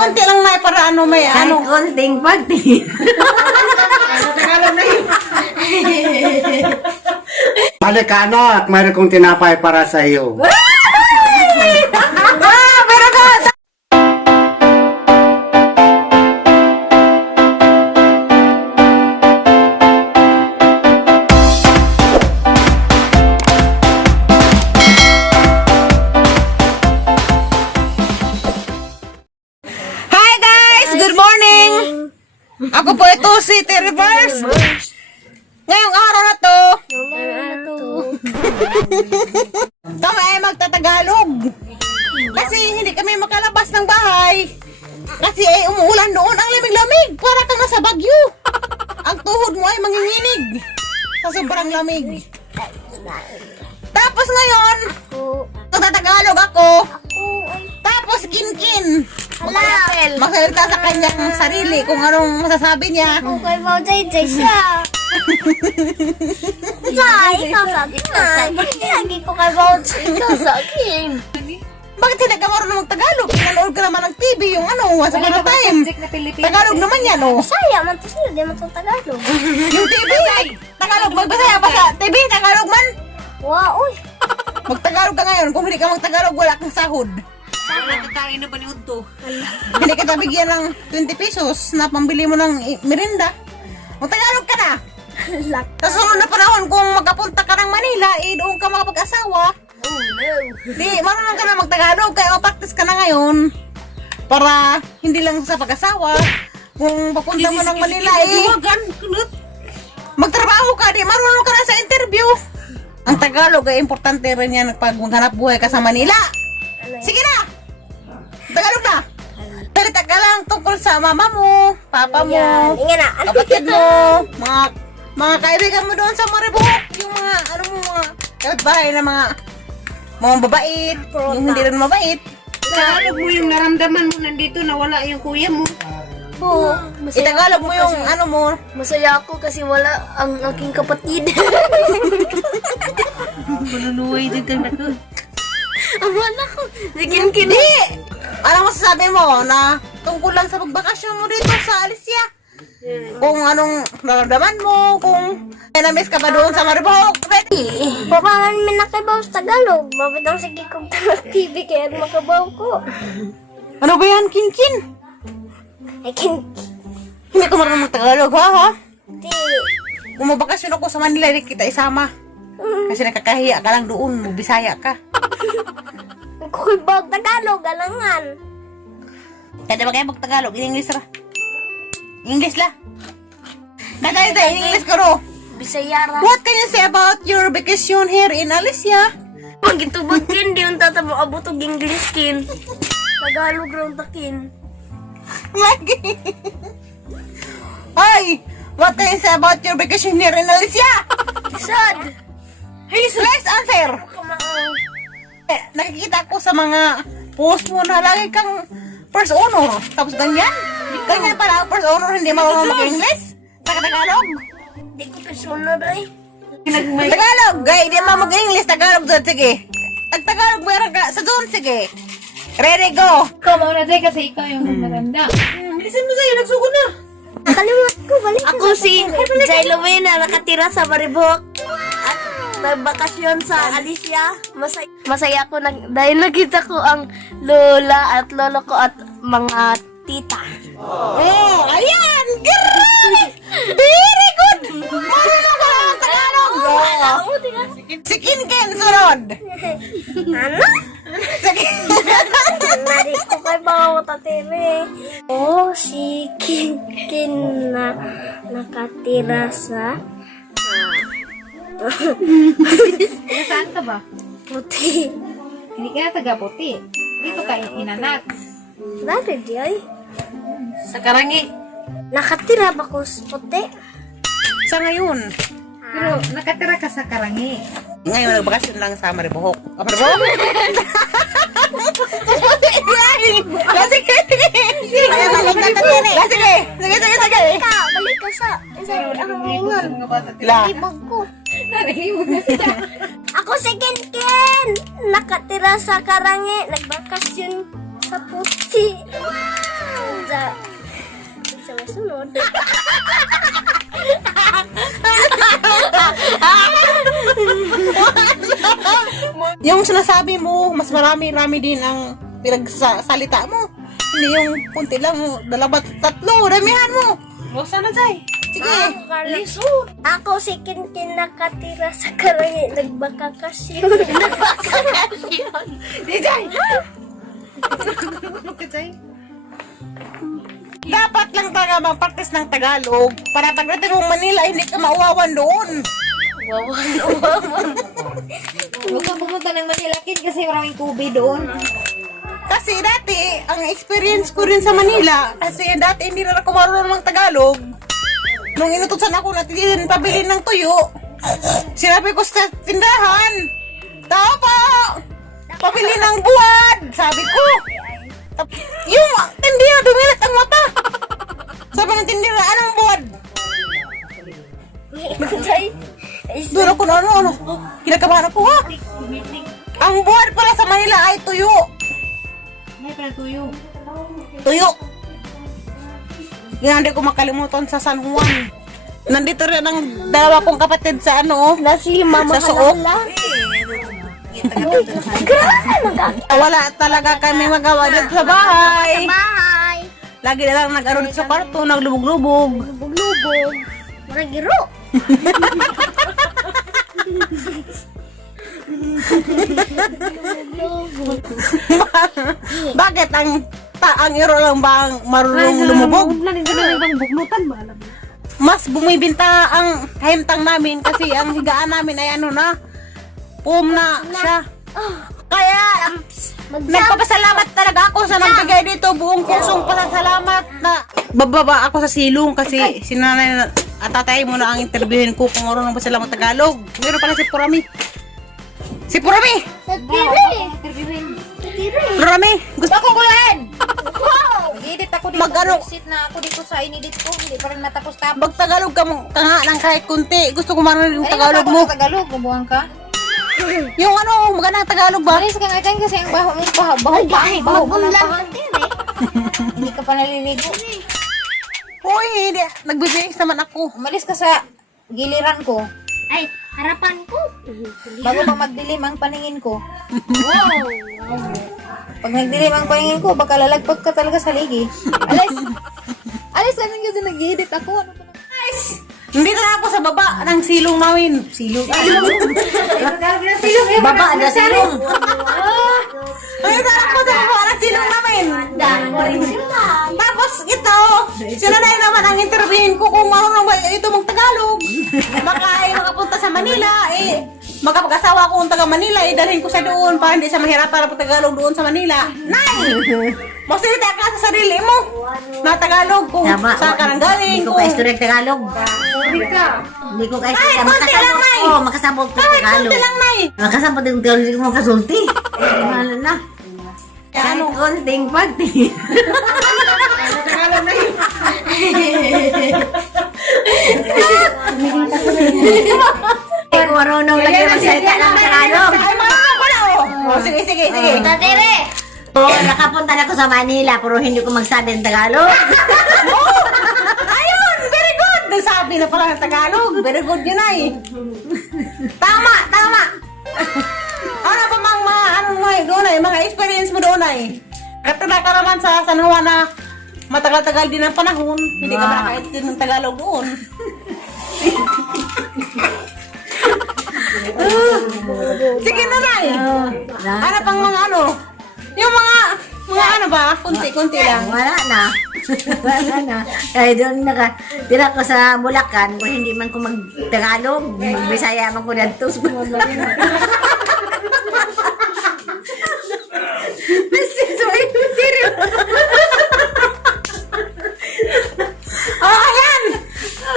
konti lang may para ano may Kahit ano. konting pagtingin. Tagalog na yun. Balik ka anak, mayroon kong tinapay para sa iyo. Pero ka! Hi guys! Good morning! Ako po ito si T-Reverse. Ngayong araw na to, kami ay magtatagalog. Kasi hindi kami makalabas ng bahay. Kasi ay umuulan doon. Ang lamig-lamig. Para kang nasa Bagyo. Ang tuhod mo ay manginginig. Sa sobrang lamig. Tapos ngayon, magtatagalog ako. Tapos Kinkin. Magsalita sa kanyang sarili kung anong masasabi niya. Okay, mau jay siya. Jay, ikaw sa akin na. Bakit lagi ko kay mau ikaw sa akin? Bakit hindi ka marunong mag-Tagalog? Nanood ka naman ng TV, yung ano, Once Upon a Time. Tagalog naman yan, oh. Saya, man to sila, di man to Tagalog. Yung TV, Tagalog, magbasaya pa sa TV, Tagalog man. Wow, uy. Mag-Tagalog ka ngayon. Kung hindi ka mag-Tagalog, wala kang sahod. Nakakain na ba ni Udto? Hindi kita bigyan ng 20 pesos na pambili mo ng merinda. Mag-Tagalog ka na. Sa sunod na panahon, kung magkapunta ka ng Manila, doon ka makapag-asawa. Oh, no. Di, marunong ka na mag-Tagalog, kaya mag-practice ka na ngayon. Para hindi lang sa pag-asawa. Kung papunta mo ng Manila, magtrabaho ka, di, marunong ka na sa interview. Ang Tagalog ay importante rin yan pag maghanap buhay ka sa Manila. Sige na! Tagalog na! Talita ka lang tungkol sa mama mo, papa mo, Yan, inga na. kapatid mo, mga kaibigan mo doon sa Maribok, yung mga, ano mo, mga kapitbahay na mga mabait, yung hindi rin mabait. Tagalog mo yung naramdaman mo nandito na wala yung kuya mo. Oo, Itagalog mo yung ano mo. masaya ako kasi wala ang aking kapatid. Manunuway din kang nako. Ang wala ko. Sigin Hindi! Anong masasabi mo na tungkol lang sa pagbakasyon mo dito sa Alicia? Kung anong nararamdaman mo, kung na-miss ka ba doon sa Maribok? Ready? Papangan min nakibaw sa Tagalog. Mabit ang sige kong TV kaya makabaw ko. Ano ba yan, Kinkin? I can... Hindi ko marunong mag-Tagalog, ha? Di. Kung mabakasyon ako sa Manila, hindi kita isama. Kasi nakakahiya ka lang doon, magbisaya ka. Kukibaw Tagalog, alangan. Kaya ba kayo mag-Tagalog? In English ra. English la. Kaya tayo, in English ko ro. Bisayara. What can you say about your vacation here in Alicia? Pag gitubod kin, di yung tatamo abutog English kin. Tagalog raw takin. Lagi. Ay, what can you say about your vacation here in Alicia? Sad. Hey, let's answer. Nakikita ko sa mga post mo na lagi kang first honor. Tapos ganyan. Ganyan pala ang first honor, hindi marunong mag-English. Tagalog. Di ko personal ay. Tagalog, gay, hindi mo mag-English. Tagalog doon, sige. Tagalog meron ka sa doon, sige. Ready, go. Ikaw mauna tayo kasi ikaw yung maganda. Bilisan mo sa'yo, nagsuko na. Nakalimutan ko, balik ako si Jai Lumena, nakatira sa Maribok. At nagbakasyon sa Alicia. Masaya ako dahil nakita ko ang lola at lolo ko at mga tita. Oh, ayan! Grabe! Very good! Marunong ka ng Tagalog! Oh. Si Kinkin, sunod! Ano? Nari ko kay mga matatiri. Oh, si Kin na nakatira sa Saan ka ba? puti. Hindi ka na taga-puti. Dito ka inanak. Dari di ay. Sa Karangi. Nakatira ba ko sa puti? Sa ngayon. Pero nakatira ka sa Karangi. Ngayon, nagbakasyon lang sa Maribohok. Maribohok? Sige! Sige! Balik ka sa ano ngayon. La. Ibag ko. Narihimog na siya. Ako si Ken. Nakatira sa Karangi. Nagbakasyon sa puti. susunod. Yung sinasabi mo, mas marami-rami din ang pinagsalita mo. Hindi yung kunti lang, 2, 3, damihan mo. O, sana, Zay? Sige. Ako si Kinkin nakatira sa Karangi. Nagbakakasyon. Nagbakakasyon. Di, Jay. Dapat lang talaga mag-practice ng Tagalog para pagdating mo Manila, hindi ka mauwawan doon. Huwag kang pumunta ng Manila, Kid, kasi maraming tubig doon. Kasi dati, ang experience ko rin sa Manila, kasi dati hindi na ako marunong ng Tagalog. Nung inutusan ako na pabili ng tuyo, sinabi ko sa tindahan, tao po, pabili ng buwad, sabi ko. Yung tindira, dumilat ang mata. Sabi ng tindira, anong buwad? Doon ako na ano, kinakabahan ako ha. Ang buwad pala sa Manila ay tuyo. May pala tuyo. Tuyo. Yan, hindi ko makalimutan sa San Juan. Nandito rin ang dalawa kong kapatid sa ano, Nasi Mama sa Suok. Halala. Wala talaga kami magawa dito sa bahay. Bye. Lagi na lang nag-ano dito sa kwarto, naglubog-lubog. Lubog-lubog. Maragiro. Bakit ang iro lang ba ang marunong lumubog? Hindi ko na ibang bugnutan ba? Mas bumibinta ang kahimtang namin kasi ang higaan namin ay ano na, na siya. Kaya, nagpapasalamat talaga ako sa nagbigay dito. Buong pusong pasasalamat na bababa ako sa silong kasi sinanay at tatay mo na ang interviewin ko kung marunong ba sila mag-Tagalog. Meron pala si Purami. Si Purami! Purami! Gusto ko kulan! Nag-edit ako dito. Mag-ano? Sit na ako dito sa inedit ko. Hindi pa rin matapos-tapos. Mag-Tagalog ka nga ng kahit kunti. Gusto ko marunong yung Ay, Tagalog ako mo. sa Tagalog. Gubuhan ka. Yung ano, magandang Tagalog ba? Alis ka nga dyan kasi ang baho mo. Baho mo na pa. Hindi ka pa naliligo. Uy, hindi. Nagbibihis naman ako. Umalis ka sa giliran ko. Ay, harapan ko. Bago pa magdilim ang paningin ko. Pag nagdilim ang paningin ko, baka lalagpag ka talaga sa ligi. Alis ka nang kasi nag-edit ako. Ano pa na? Nandito na ako sa baba ng silong namin. Silong? Baba na silong. Nandito na ako sa baba ng silong namin. Tapos ito, sinanay naman ang interviewin ko kung marunong ba ito mag-Tagalog. Baka ay makapunta sa Manila, magkapag-asawa ko ng taga Manila, dalhin ko sa doon para hindi siya mahirapan na Tagalog doon sa Manila. Nay! Magsalita ka sa sarili mo na Tagalog kung saan ka nang galing. Hindi ko ka-istorya Tagalog. Hindi ko ka-istorya. Konti lang, Nay! Oo, makasabot ko Kahit Tagalog. konti lang, Nay! Makasabot yung Tagalog, hindi ko makasulti. Mahal na. Ano? Kahit konting pagti. Tagalog na yun. Hindi ko marunong lagi magsalita ng Tagalog. Ay, marunong ko na, oh. Sige. Tatire. Oo, nakapunta na ako sa Manila, pero hindi ko magsabi ng Tagalog. Ayun, very good. Nagsabi na pala ng Tagalog. Very good yun ay. Tama. Ano pa mga doon ay, mga experience mo doon ay. Katulad ka naman sa San Juan na matagal-tagal din ang panahon. Hindi ka ba nakaintindi ng Tagalog doon? Sige na, Nay. Ano pang mga ano? Yung mga ano ba? Kunti-kunti lang. Wala na. Wala na. Kaya doon tira ko sa Bulacan, kung hindi man ko mag-Tagalog, Bisaya man ko dito. Oh, ayan!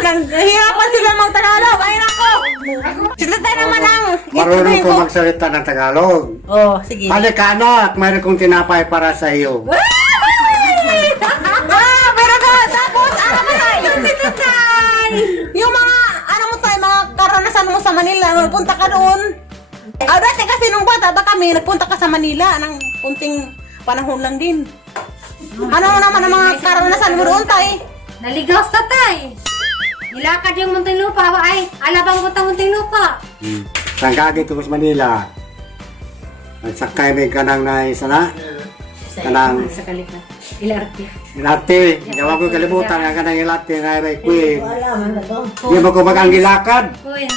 Nahihirapan sila mag-Tagalog. Ay, nako! Sila tayo naman ang Marunong ko magsalita ng Tagalog. Oh, sige. Halika at mayroon kong tinapay para sa iyo. Pero tapos, ano ba tayo? Yung mga, ano mo tayo, mga karanasan mo sa Manila, nagpunta ka doon. Dati kasi nung bata ba kami, nagpunta ka sa Manila ng kunting panahon lang din. Ano naman ang mga karanasan mo doon, tay? Naligaw sa tatay. Nilakad yung munting lupa, ay, alabang munting lupa. Saan ka dito sa Manila? Nagsakay may kanang na isa na? Kanang Sa kalika. Ilarte. ilate. Gawa ko kalimutan nga kanang ilate na may queen. Hindi mo ko ang gilakad. Coins.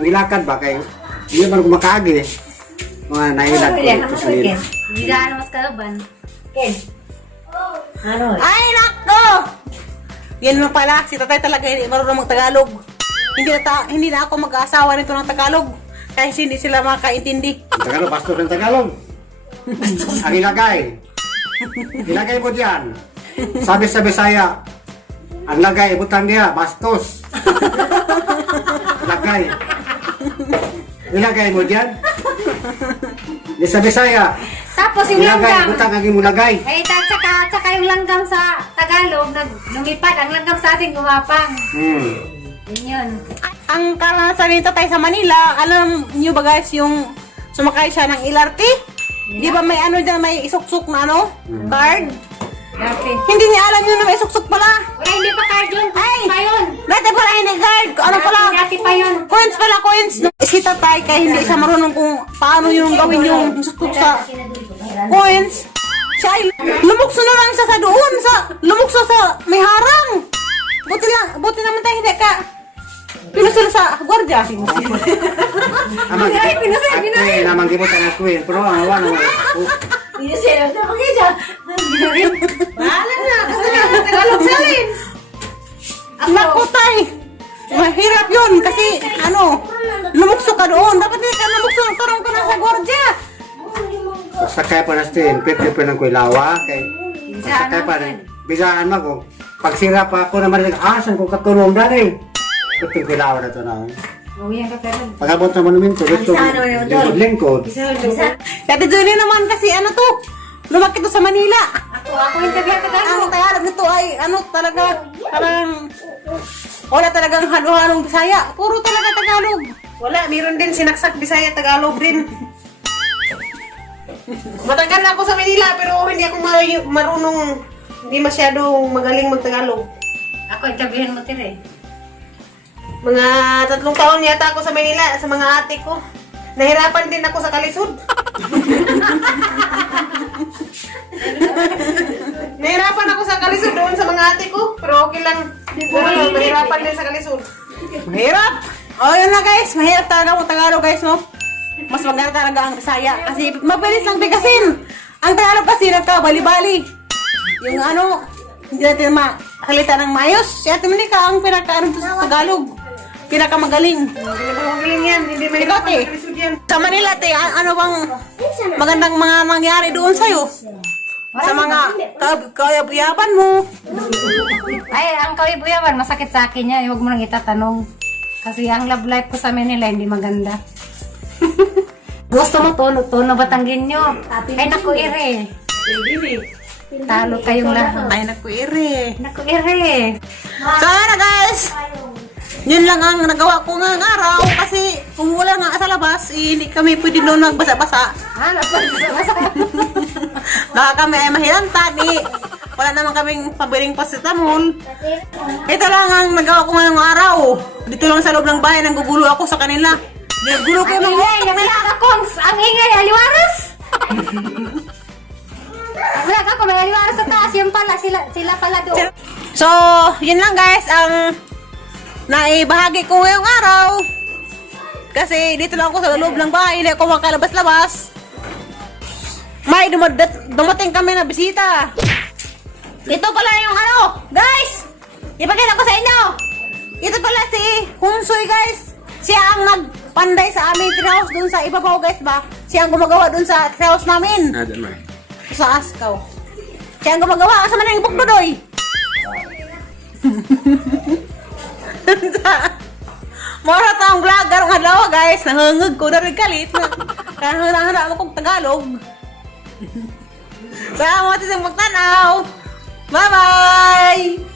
Ang gilakad ba kay hindi man ko makaagi. Mga nailat ko dito sa Manila. Hindi na mas kalaban. Ay, nako! Yan lang pala, si tatay talaga hindi marunong mag-Tagalog. Hindi na ako mag-aasawa nito ng Tagalog. Kasi hindi sila makaintindi. Tagalog, bastos ng Tagalog. Ang ilagay. Ilagay mo diyan. Sabi sa Bisaya, ang lagay, butang niya, bastos. Lagay. Ilagay mo diyan. Di sa Bisaya, Tapos yung ilagay, langgam. butang ang mo lagay. Ay, tsaka yung langgam sa Tagalog, lumipad. Ang langgam sa atin gumapang. Yun yun. Ang karanasan ni tatay sa Manila, alam niyo ba guys, yung sumakay siya ng LRT? Di ba may ano dyan, may isuksok na ano? Card? Dati. Hindi niya alam yun na may isuksok pala. Wala, hindi pa card yun. Ay! Pa yun. Dati pala hindi card. Ano pala? Dati pa yun. Coins pala, coins. Si tatay kaya hindi siya marunong kung paano yung gawin yung isuksok sa coins. Siya ay lumukso na lang siya sa doon. Lumukso sa may harang. Buti naman tayo hindi ka pinusil sa gwardiya. Amang, ay, namang gibot ang queen, pero ang awan naman. Bahala na. Kasi Tagalog salin. Naku tay. Mahirap yun kasi ano, lumukso ka doon. Dapat hindi ka lumukso. Tarong ka na sa gwardiya. Sakay pa na stin, pwede pa ng kuilawa. Kay, sakay pa rin. Bisaan mo ko. Pag sira pa ako naman, asan ko katulong na rin. Ito kuilawa na ito na. Uwihan ka pero. Pag-abot sa monumento, dito lingkod. Dati Julie naman kasi ano to, lumaki to sa Manila. Ako yung tabihan ka tayo. Ang Tagalog nito ay ano talaga, parang wala talagang halo-halong Bisaya. Puro talaga Tagalog. Wala, meron din sinaksak Bisaya, Tagalog din. Matagal na ako sa Manila pero hindi ako marunong, hindi masyadong magaling mag-Tagalog. Ako yung tabihan mo tira eh. Mga 3 taon yata ako sa Manila, sa mga ate ko. Nahirapan din ako sa kalisod. Nahirapan ako sa kalisod doon sa mga ate ko. Pero okay lang. Mahirapan din sa kalisod. Mahirap! O yun na guys, mahirap talaga ang Tagalog guys, no? Mas maganda talaga ang Bisaya. Kasi mabilis lang bigasin. Ang Tagalog kasi nagkabali-bali. Yung ano, hindi natin makalita ng maayos. Si Ate Monica ang pinaka-ano sa Tagalog. Pinakamagaling. Pinakamagaling yan. Hindi may ikaw, te. Sa Manila, te, ano bang magandang mga nangyari doon sa'yo? Sa mga kayabuyaban mo. Ay, ang kawibuyawan, masakit sa akin yan. Huwag mo nang itatanong. Kasi ang love life ko sa Manila, hindi maganda. Gusto mo tono batanggin nyo. Ay, naku, ire. Talo kayong lahat. Ay, naku, ire. Naku, ire. So, na guys. Yun lang ang nagawa ko ngayong araw kasi kung wala nga sa labas, hindi kami pwede doon magbasa-basa. Baka kami ay mahiranta, wala naman kaming pabiling pasitamol. Ito lang ang nagawa ko ngayong araw. Dito lang sa loob ng bahay, nanggugulo ako sa kanila. Gulo ko Ang ng ingay, yung mga akong, ang ingay, aliwaras. Wala ka, kung may aliwaras sa taas, yung pala, sila pala doon. So, yun lang guys, ang naibahagi ko ngayong araw. Kasi dito lang ako sa loob ng bahay, hindi ako makalabas-labas. May dumating kami na bisita. Ito pala yung ano, guys! Ipakita ko sa inyo. Ito pala si Hunsoy guys. Siya ang nagpanday sa aming treehouse dun sa ibabaw guys ba. Siya ang gumagawa dun sa treehouse namin. Sa Askaw. Siya ang gumagawa sa manang bukdodoy. Mara taong vlogger ang adlaw guys. Nahangag ko na rin kalit. Kahana mo kong Tagalog. Salamat sa magtanaw. Bye-bye!